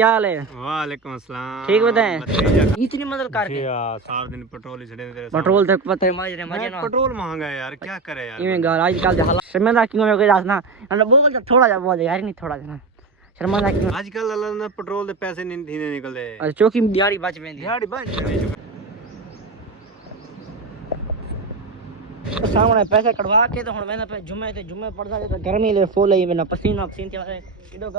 क्या हाल है? वालेकुम अस्सलाम। ठीक बताएं। इतनी मदद करके सारा दिन पेट्रोल ही छड़े तेरे पेट्रोल तक पता है माजरे मजे ना पेट्रोल महंगा है यार, क्या करे यार। इवें गाल आजकल दे हालात शर्मिंदा क्यों हो गया ना मतलब बोल जा थोड़ा जा बोल यार नहीं थोड़ा ना शर्मिंदा क्यों आजकल अल्लाह ने पेट्रोल दे पैसे नहीं धीने निकलदे। अच्छा चौकी में दिहाड़ी बच वेंदी दिहाड़ी बच सामने पैसे कटवा के तो हुन वेंदा पे जुम्मे पड़दा तो गर्मी ले फुल ही वेना पसीना पसीन ते किडो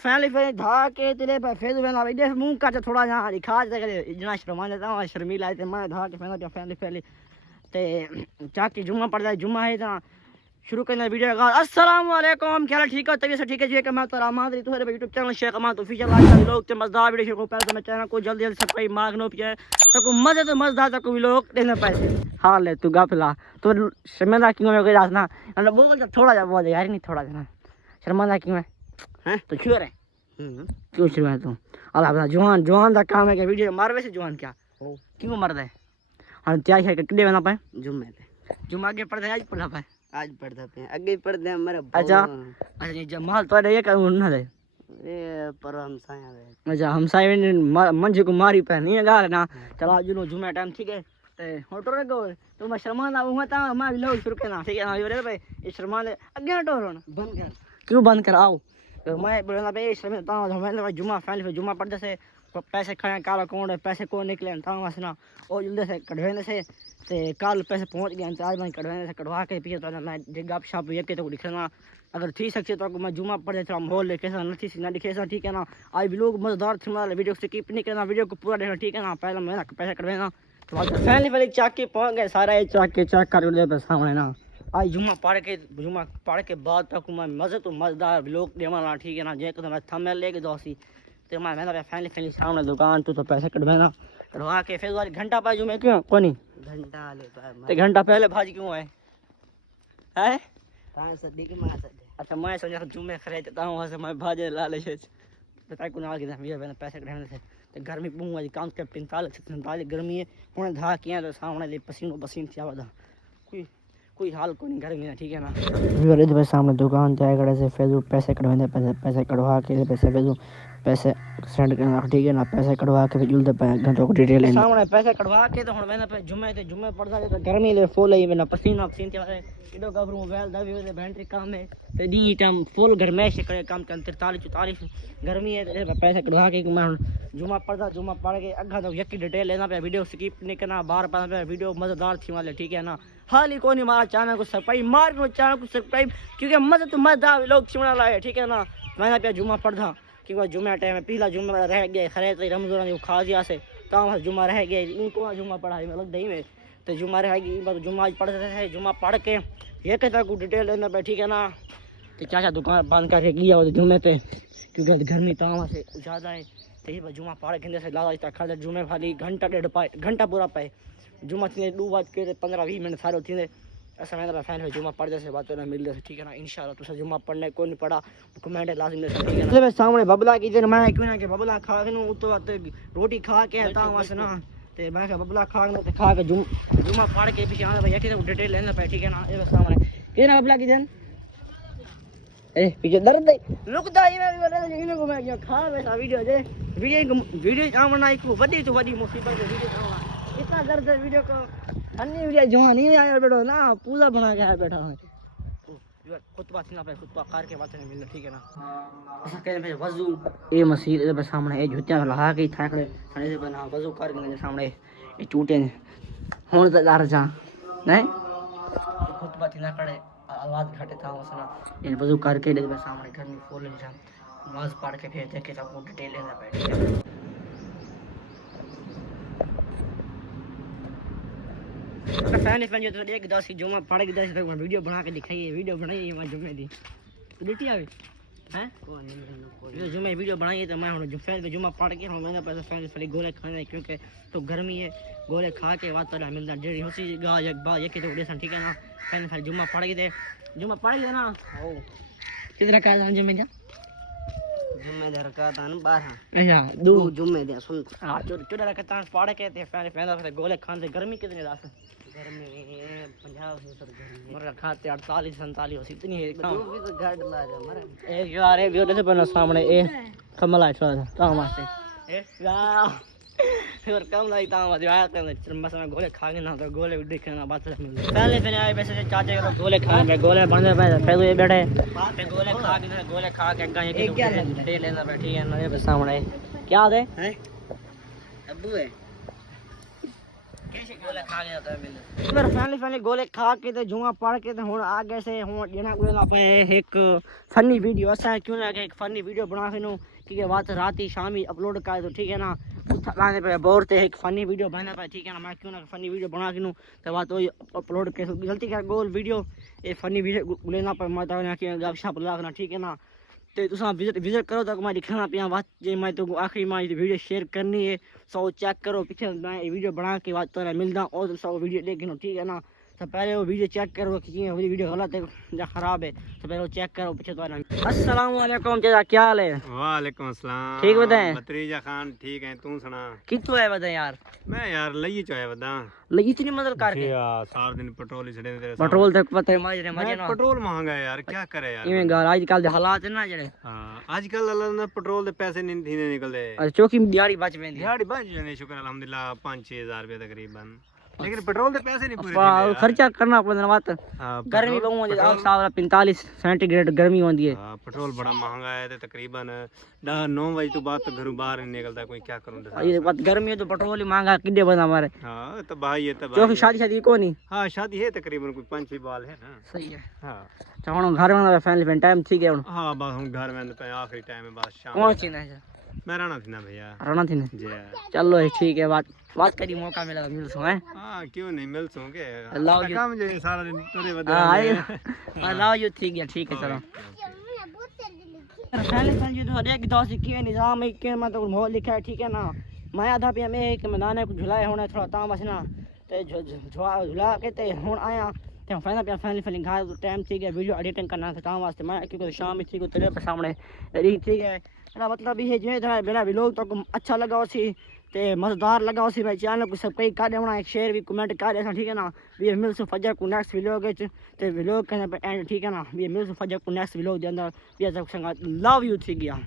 फैली फैली धा के तेरे पे फेद वेना इधे मुंह का थोड़ा यहां दिखा दे जना शर्मा जाता हूं शर्मीला ते मैं धा के फेना फैली फैली ते चाकी जुम्मा पड़दा जुम्मा है ता शुरू करना वीडियो का। अस्सलाम वालेकुम, क्या ठीक है? तबीयत से ठीक है जी? कि मैं तो रामान री तुम्हारे यूट्यूब चैनल शेख अमान ऑफिशियल लाइक लोग ते मजेदार वीडियो को पहले तो मैं चैनल को जल्दी सब्सक्राइब मांगनो पिए तो को मजे तो मजेदार तक लोग देने पैसे हाल है तू गफला तो शर्मिंदा क्यों हो गया ना मतलब बोल जा थोड़ा जा बोल यार नहीं थोड़ा ना शर्मिंदा क्यों है तो क्यों रे क्यों शर्मा तू अल्लाह जवान जवान दा काम है कि वीडियो मारवे से जवान क्या क्यों मरदा है हम त्याग है किडे बना पाए जुम्मा आगे पड़दा आज पढ़ा पाए आज पढ़ता पे आगे पढ़ते हैं मेरा अच्छा अच्छा जमाल तो ये का ना दे ये पर हम साया दे अच्छा हम साइड मंजे को मारी पे नहीं गा ना चला जुनो जुमे टाइम ठीक है ते होटो रे गो तो मैं शर्मा ना हूं ता मैं लो शुरू करना ठीक है ना ये भाई ये शर्मा ले आगे टोरो ना बंद कर क्यों बंद कराओ तो मैं बोलना भाई शर्मा ता मैं जुमा फैमिली जुमा पड़ से पैसे खाए काला कौन पैसे को निकले ता वसना ओ जल्दी से कढवेने से ते कल पैसे पहुंच गए आज मैं कढवाने से कढवा के पिए तो मैं गप शप ये के तो दिखना अगर थी सकते तो मैं जुमा पड़ जाता माहौल ले कैसा नहीं थी ना दिखे ठीक है ना आज भी लोग मजेदार थे वीडियो से कीप नहीं करना वीडियो को पूरा देखना ठीक है ना पहले मैं पैसे कढवाना तो फैमिली वाले चाके पहुंच गए सारा ये चाके चेक कर ले बस सामने ना आज जुमा पढ़ के बाद तक मैं मजे तो मजेदार लोग देवाना ठीक है ना जे तो मैं थंबनेल लेके दोसी तो मैं मेरा फैमिली सामने दुकान तो पैसे कढवाना कढवा के फिर वाली घंटा पाजू में क्यों कोनी घंटा ले तो घंटा पहले भाजी क्यों है तां सदी के मां सदी अच्छा मैं सोचा जुमे खरीदता हूं वैसे मैं भाजे लाले से बता को ना के मेरे पैसे कढवाने से तो गर्मी पूं आज काम के 45 गर्मी है हुन धा किया तो सामने ले पसीनो पसीन थी आवा कोई हाल को नहीं गर्मी है ठीक है ना वीडियो दे सामने दुकान जाए गड़े से फेसबुक पैसे कढवाने पैसे कढवा के पैसे भेजो पैसे सेंड करना ठीक है ना पैसे कढवा के फिर दे घंटों को डिटेल है सामने पैसे कढवा के तो हुन मैंने पे जुमे पड़दा तो गर्मी ले फुल ही मैंने पसीना पसीन ते किडो गबरू वेल दबी वे बैटरी काम है ते दी टाइम फुल गरमैश करे काम के 43 गर्मी है ते पैसे कढवा के मैं जुमा पड़ के अगा तो यकी डिटेल लेना पे वीडियो स्किप नहीं करना बार बार वीडियो मजेदार थी वाले ठीक है ना हाल ही कोनी मारा चैनल को सब्सक्राइब मार को चैनल को सब्सक्राइब क्योंकि मजे तो मजेदार लोग सुना लाए ठीक है ना मैंने पे जुमा पढ़ा क्योंकि जुम्मे टाइम में पीला जुम्मा रह गया खरे रमजान खा दिया से ता जुम्मा रह गया इनको जुम्मा पढ़ाई में लग दही में तो जुम्मा रह गई जुम्मा पढ़ते थे जुम्मा पढ़ के ये कहता को डिटेल लेना पे ठीक है ना तो चाचा दुकान बंद करके गया जुम्मे पे क्योंकि गर्मी तावा से ज़्यादा है तो ये जुम्मा पढ़ के से लाला खा जुम्मे खाली घंटा डेढ़ पाए घंटा पूरा पाए जुम्मा थी 2:15-20 मिनट सारो थी ऐसा मैंने फैन है जुम्मा पढ़ जैसे बातों ना मिल जैसे ठीक है ना इंशाल्लाह तो जुम्मा पढ़ने को नहीं पड़ा कमेंट लाजिम ठीक है ना सामने बबला की जन मैं क्यों ना के बबला खा के नु तो रोटी खा के ता वस ना ते मैं के बबला खा के जुम्मा पढ़ के पीछे आना भाई ये डिटेल लेना पे ठीक है ना ये सामने के ना बबला की जन ए पीछे दर्द रुकदा ही मैं बोले इने को मैं खा वैसा वीडियो आमना एक बड़ी तो बड़ी मुसीबत है वीडियो आमना इतना दर्द है वीडियो को अन्नी वीडियो जवान नहीं आया बैठो ना पूजा बना के आया बैठा हूं खुतबा थी ना पे खुतबा कार के बातें मिल ठीक है ना ऐसा कहने पे वजू ए मसीह ए सामने ए जुतियां लगा के थाकड़े खड़े से बना वजू कर के सामने ए टूटे हुन तो दार जा नहीं खुतबा थी ना करे आवाज घटे था उसना इन वजू करके दे सामने घर में फूल जा नमाज पढ़ के फिर देखे तो डिटेल लेना बैठ फैन जो तो एक दस जुम्मा पढ़ के 10 तक मैं वीडियो बना के दिखाई वीडियो बनाई मैं जुम्मे दी तो बेटी आवे हैं कौन जुम्मे वीडियो बनाई तो मैं फैन पे जुम्मा पढ़ के हम मैंने पैसे फैन फली गोले खाने क्योंकि तो गर्मी है गोले खा के बात तो मिलता डेढ़ी होसी गा एक बार एक तो उड़े ठीक है ना फैन फली जुम्मा पढ़ के ना ओ कितना का जुम्मे क्या जुम्मे दर का तान 12 अच्छा दो जुम्मे दे सुन हां चोरा का तान पढ़ के ते फैन गोले खाने गर्मी कितनी रात गर्मी 50 गर्मी मगर खाते 48 47 हो इतनी है तू भी तो गाड़ ला जा मरे एक यार एक वीडियो से बना सामने ए कमला है थोड़ा काम वास्ते ए यार और कमला ही काम वास्ते आया था बस मैं गोले खाएंगे ना तो गोले देखना बात पहले फिर आए वैसे चाचा के गोले खाए मैं गोले बंदे पे फिर ये बैठे फिर गोले खा के गए कि दे लेना बैठी है ना बस सामने क्या है हैं अब्बू है कैसे गोले खा गया था मैंने मेरे फैमिली गोले खा के ते जुआ पढ़ के ते हुन आगे से हुन जेना गोले ला पे एक फनी वीडियो असा क्यों ना कि एक फनी वीडियो बना के नो कि बात रात ही शाम ही अपलोड कर तो ठीक है ना लाने पे बोर ते एक फनी वीडियो बना पे ठीक है ना मैं क्यों ना फनी वीडियो बना के नो तो बात वही अपलोड के गलती कर गोल वीडियो ये फनी वीडियो लेना पे मैं तो कि गपशप लगाना ठीक है ना तो तुसा विजिट करो तो मैं दिखाना पिया बात जे मैं तो आखिरी में वीडियो शेयर करनी है सो चेक करो पीछे मैं वीडियो बना के बात तो मिलदा और सो वीडियो देखनो ठीक है ना तो पहले वो वीडियो चेक करो कि ये वीडियो गलत है या खराब है तो पहले वो चेक करो पीछे तो अस्सलाम वालेकुम चाचा क्या हाल है वालेकुम अस्सलाम ठीक बताएं भतीजा खान ठीक है तू सुना कितो है बता यार मैं यार लई चोया बदा लगी इतनी मदद करके यार सारा दिन पेट्रोल ही छड़े तेरे पेट्रोल तक पता है मजे मजे ना पेट्रोल महंगा है यार क्या करे यार इवें गाल आजकल दे हालात है ना जेड़े हाँ आजकल अल्लाह ने पेट्रोल दे पैसे नहीं थीने निकलदे चौकी दिहाड़ी बच वेंदी दिहाड़ी बच जाने शुक्र अल्हम्दुलिल्लाह 5-6 हज़ार रुपए तकरीबन लेकिन पेट्रोल दे पैसे नहीं पूरे खर्चा करना पड़ता बात हाँ गर्मी बहुत है 45 सेंटीग्रेड गर्मी होती है हाँ, पेट्रोल बड़ा महंगा है तो तकरीबन 9 बजे तो बाद तो घरों बाहर नहीं निकलता कोई क्या करूं ये बात गर्मी है तो पेट्रोल ही महंगा किड्डे बंदा हमारे हाँ तो भाई ये तो क्योंकि शादी को नहीं हाँ शादी है तकरीबन कोई 5-6 बाल है ना सही है हाँ तो हम घर में फैमिली टाइम ठीक है हाँ बस हम घर में पे आखिरी टाइम है बस शाम कौन चीज है मैं राणा थी ना भैया राणा थी जी चलो ठीक है बात करी मौका मिला मिल सो है हाँ क्यों नहीं मिल सोगे अल्लाह की काम जो है सारा दिन तोरे बदले हां अल्लाह यू ठीक है चलो पहले संजी तो एक दोस्त की निजाम है कि मैं तो माहौल लिखा है ठीक है ना मैं आधा पे में एक मैदान को झुलाए होने थोड़ा ताम बस ना ते झुला के ते हुन आया ते फाइनल पे फैमिली घाय टाइम ठीक है वीडियो एडिटिंग करना था काम वास्ते मैं क्योंकि शाम में ठीक तेरे पे सामने ठीक है ना मतलब ये जो मेरा व्लॉग तो अच्छा लगा उसी ते मजेदार लगा उसी भाई चैनल को सब्सक्राइब कर देना एक शेयर भी कमेंट कर देना ठीक है ना भी मिल सो फजर को नेक्स्ट व्लॉग है ते व्लॉग करने पे एंड ठीक है ना भी मिल सो फजर को नेक्स्ट व्लॉग दे अंदर भी सब संग लव यू ठीक है।